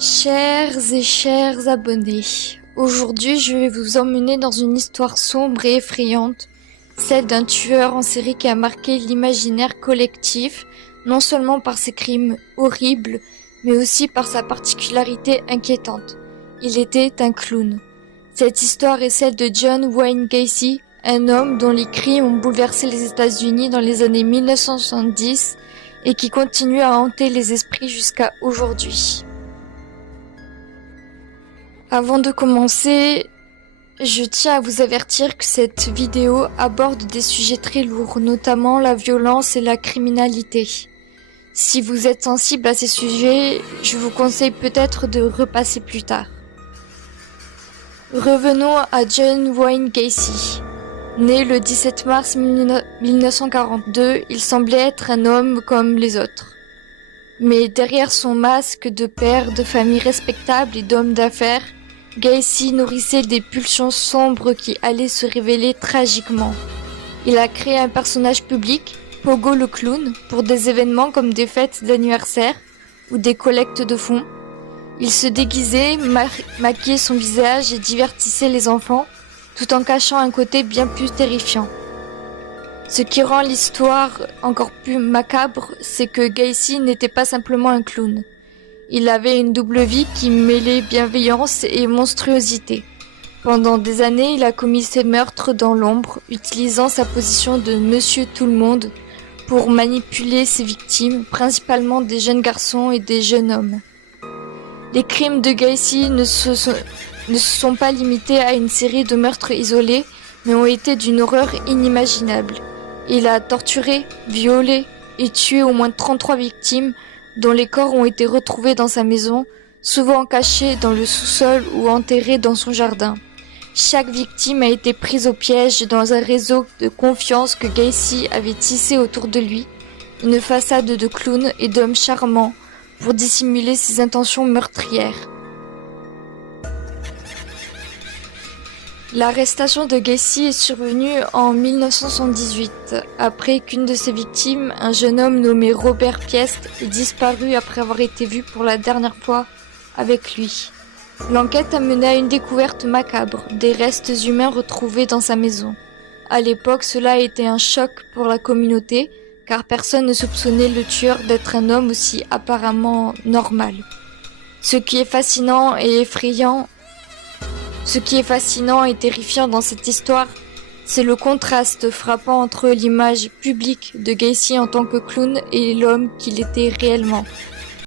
Chers et chers abonnés, aujourd'hui je vais vous emmener dans une histoire sombre et effrayante, celle d'un tueur en série qui a marqué l'imaginaire collectif, non seulement par ses crimes horribles, mais aussi par sa particularité inquiétante. Il était un clown. Cette histoire est celle de John Wayne Gacy, un homme dont les crimes ont bouleversé les États-Unis dans les années 1970 et qui continue à hanter les esprits jusqu'à aujourd'hui. Avant de commencer, je tiens à vous avertir que cette vidéo aborde des sujets très lourds, notamment la violence et la criminalité. Si vous êtes sensible à ces sujets, je vous conseille peut-être de repasser plus tard. Revenons à John Wayne Gacy. Né le 17 mars 1942, il semblait être un homme comme les autres. Mais derrière son masque de père de famille respectable et d'homme d'affaires, Gacy nourrissait des pulsions sombres qui allaient se révéler tragiquement. Il a créé un personnage public, Pogo le clown, pour des événements comme des fêtes d'anniversaire ou des collectes de fonds. Il se déguisait, maquillait son visage et divertissait les enfants, tout en cachant un côté bien plus terrifiant. Ce qui rend l'histoire encore plus macabre, c'est que Gacy n'était pas simplement un clown. Il avait une double vie qui mêlait bienveillance et monstruosité. Pendant des années, il a commis ses meurtres dans l'ombre, utilisant sa position de Monsieur Tout-le-Monde pour manipuler ses victimes, principalement des jeunes garçons et des jeunes hommes. Les crimes de Gacy ne se sont pas limités à une série de meurtres isolés, mais ont été d'une horreur inimaginable. Il a torturé, violé et tué au moins 33 victimes, dont les corps ont été retrouvés dans sa maison, souvent cachés dans le sous-sol ou enterrés dans son jardin. Chaque victime a été prise au piège dans un réseau de confiance que Gacy avait tissé autour de lui, une façade de clown et d'homme charmant pour dissimuler ses intentions meurtrières. L'arrestation de Gacy est survenue en 1978, après qu'une de ses victimes, un jeune homme nommé Robert Piest, ait disparu après avoir été vu pour la dernière fois avec lui. L'enquête a mené à une découverte macabre, des restes humains retrouvés dans sa maison. À l'époque, cela a été un choc pour la communauté, car personne ne soupçonnait le tueur d'être un homme aussi apparemment normal. Ce qui est fascinant et terrifiant dans cette histoire, c'est le contraste frappant entre l'image publique de Gacy en tant que clown et l'homme qu'il était réellement.